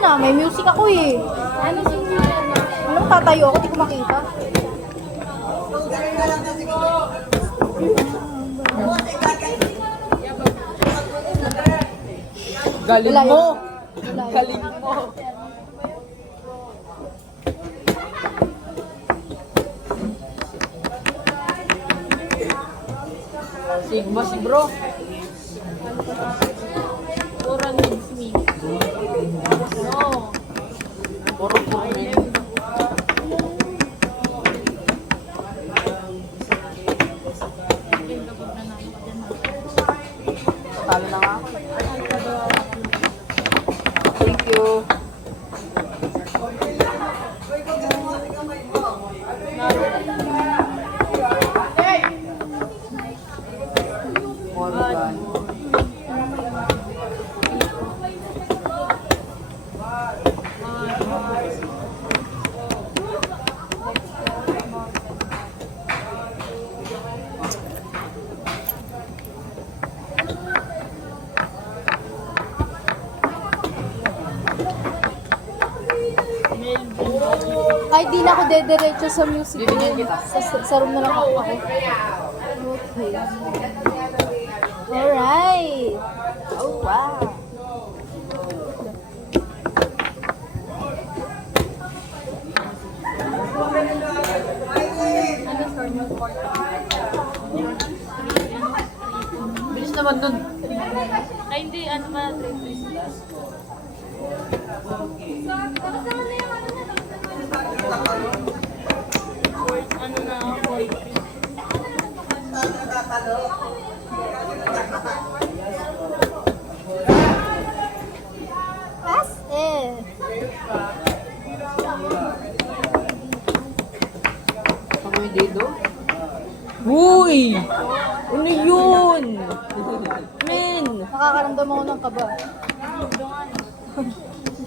na, may music ako eh. Ano simulan na? Anong tatayo ako, di ko makita. Galing Wala mo! yun. Wala yun. Galing mo! Sigma si bro. Puro needs me. No. Puro purmin. Talo na nga ako. Thank you. Morgan. Kahit di na ako dediretso sa music. Bibigyan kita. Sa room na lang ako. Okay. Alright. Oh, wow. Bilis naman dun. Ay, hindi. Ano ba? 3 ano na ako? As eh. Amoy dito? Uy! Ano yun? Men! Nakakaramdam ako ng kaba.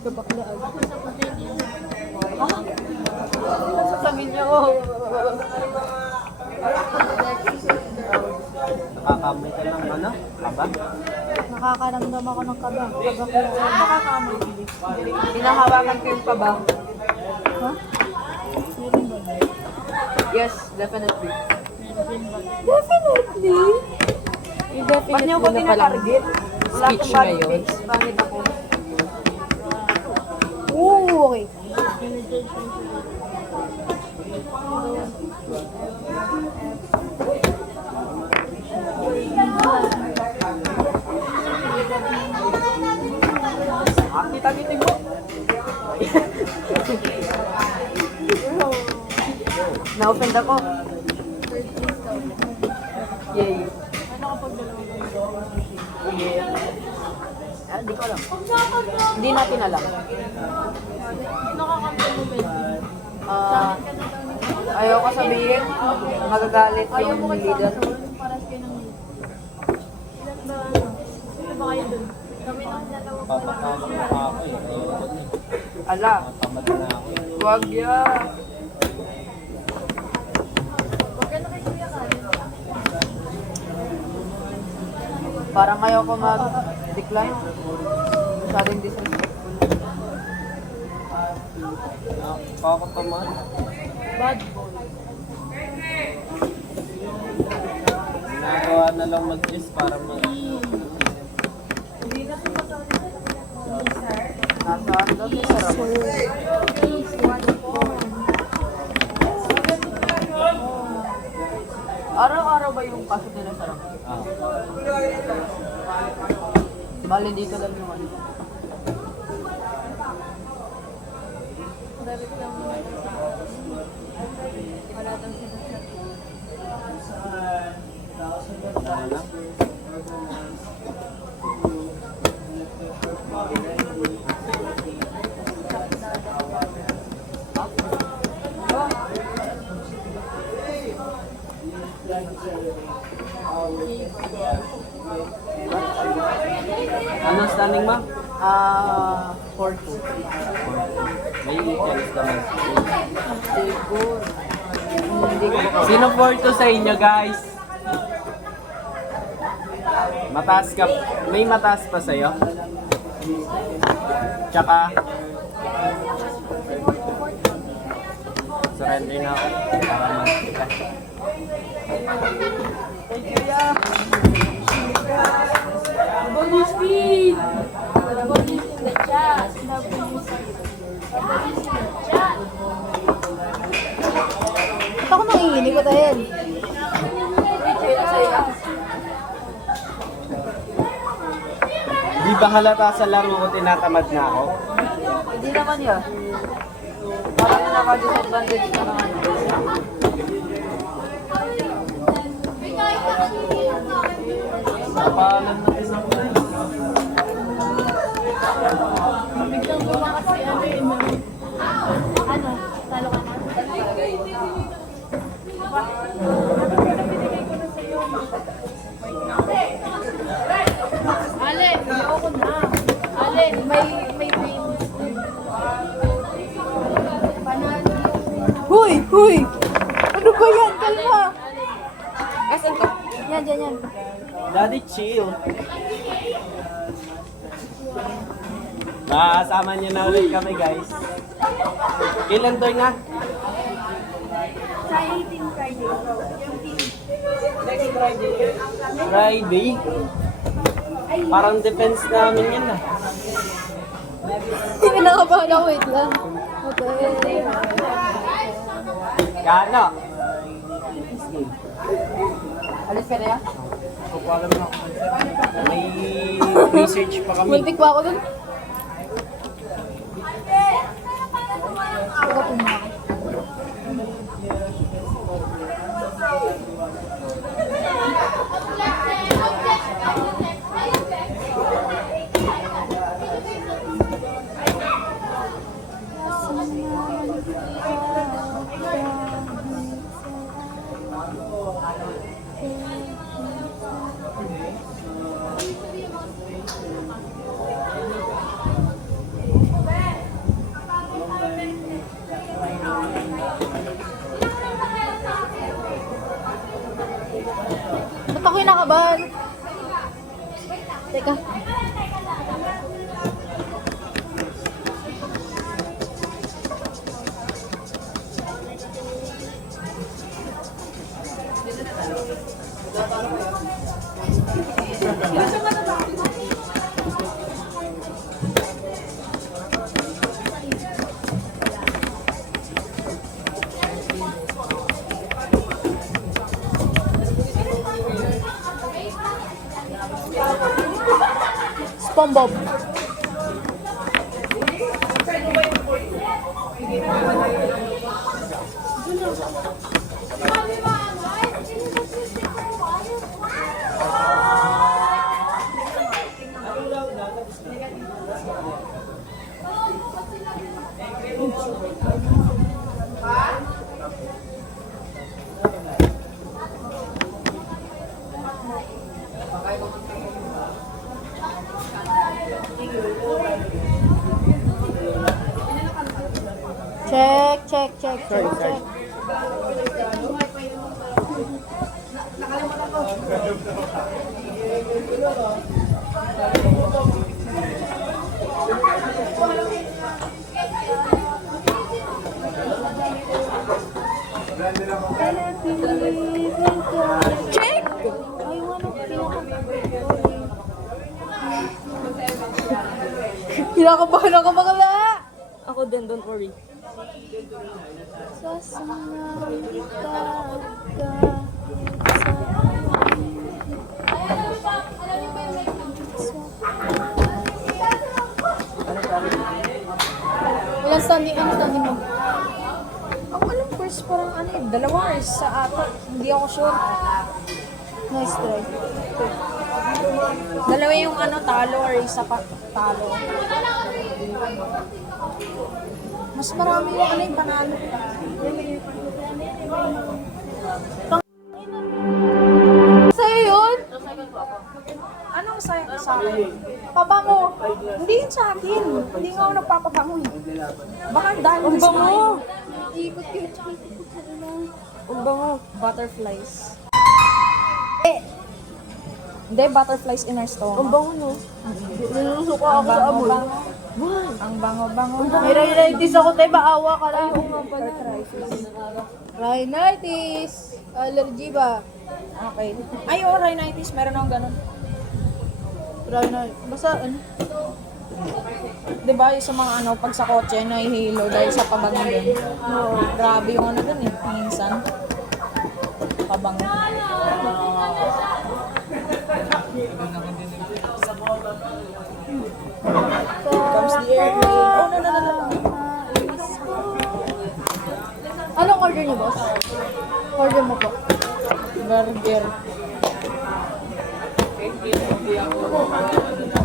Kabaklaan. Sasabihin niyo ako. Nakakamay ka ng ano? Kaba? Nakakaramdam ako ng kaba. Kabaklaan. Nakakamay. Hinahawakan ko yung kaba. Ha? Yes, definitely. Definitely. Ba't niyo ako tinatarget? Speech ngayon. Bakit ako? Oo, okay. Kita ngitig mo. Na-offend ako. Yay. Yeah. Hindi ko alam. Hindi natin alam. Nakakampi mo, Melvin. Ayoko sabihin, magagalit yung leader. Paras kayo ng ilan ba ano? Sino ba kayo dun? Kami lang dalawa pa lang. Papatalo na ako eh. Ala, Tamad na ako eh. wag yan. Huwag ka na kay Kuya Karen. Parang ayoko mag-decline. Masyadong disrespectful. Nakakataman. Bad boy. Ginagawa na lang mag-gist para mag... Nasa ano daw si Sarap? Please, watch porn. Araw-araw ba yung pasok nila Sarap? Ah. Bali dito lang yung ano. Dapat lang muna sa wala daw sila sa Ano lang? Anong standing ma'am? 4-2. May chance naman. Siguro. Hindi ko makaw. Sino 4-2 sa inyo guys? Mataas ka. May mataas pa sa'yo? Tsaka, surrender na ako para mag-ikas. Double speed! Double in the chat. Double in the chat. Ba't ako nangihinig ko dahil? Di ba halata sa laro ko tinatamad na ako? Hindi naman yan. Parang nakaka-disadvantage ka naman. Napalan na rin ako. Biglang lumakas si ano eh. Ano? Talo ka na? Ale, ayoko na. Ale, may wings. Panalo. Huy! Huy! Ano ba yan? Kalma! Asan ka? Yan, yan, yan. Daddy, chill. Makakasama niyo na ulit kami, guys. Kailan to nga? Friday? Parang defense namin yan ah. Pinakabahan ako, wait lang. Okay. Kano? Alis ka na yan? Hindi ko alam na. May research pa kami. Muntik ba ako dun? Ikaw po muna. Ba't ako yung nakabahan? Teka. SpongeBob. Check. Check! Ay, wala. Kinakabahan ako bakala! Ako din, don't worry. Sasamahan kita Ilang standing mo? Ako alam first parang ano eh, dalawa or sa ata. Hindi ako sure. Nice try. Dalawa yung ano, talo or isa pa talo. Mas marami yung ano yung panalo. Sa'yo yun? Anong sa akin? Pabango. Hindi yun sa akin. Hindi nga ako nagpapabango eh. Baka dahil Ang gusto bango! mo. Ikot kayo. Ang bango. Butterflies. Hindi, butterflies in our stomach. Ang bango no? Nilusuko ako sa amoy. Ang bango-bango. May rhinitis ako, tayo. Maawa ka lang. Rhinitis. Allergy ba? Okay. Ay, oo, rhinitis. Meron akong ganun. Rhinitis. Basta, ano? Di ba yung sa mga ano, pag sa kotse, nahihilo dahil sa pabango din. Grabe yung ano dun eh, minsan. Pabango. Comes the airplane. Oh, no. Anong order niyo, boss? Order mo po. Burger.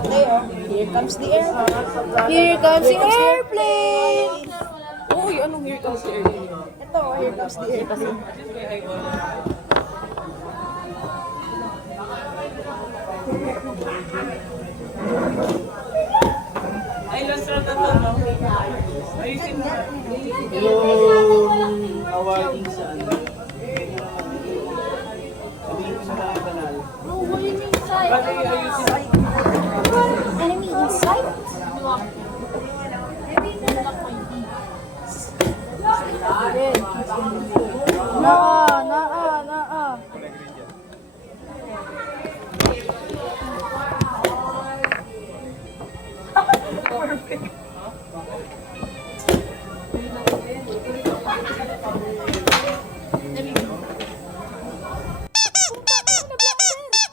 Okay, oh. Here comes the airplane. Here comes the airplane! Uy, anong here comes the airplane? Ito, oh, here comes the airplane. Yung awarding sa ano. Sabihin ko sa mga kanal. Enemy in sight? Naa.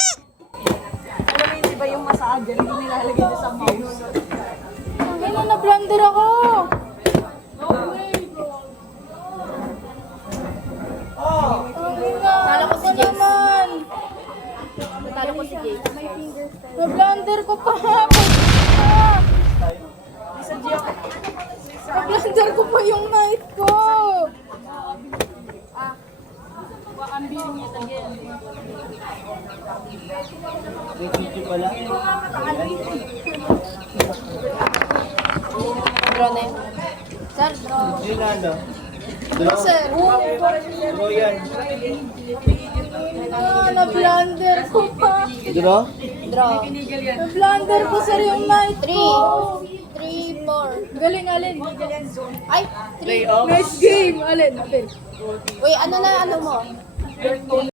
Alam mo yun, di ba yung massage, hindi nilalagay niya sa mouse. Ano, na-blunder ako! Kala ko si James. Naman! Natalo ko si James. Na-blunder ko pa! Na-blunder ko pa yung night ko! May video pala. Draw na yun. Sir, draw. Yun ano. Draw. Sir, Draw yan. na-blunder ko pa. Draw? Draw. Na-blunder ko sir yung night ko. 3, 4. Galing, Alin. Ay, 3. Nice game, Alin. Uy, ano mo?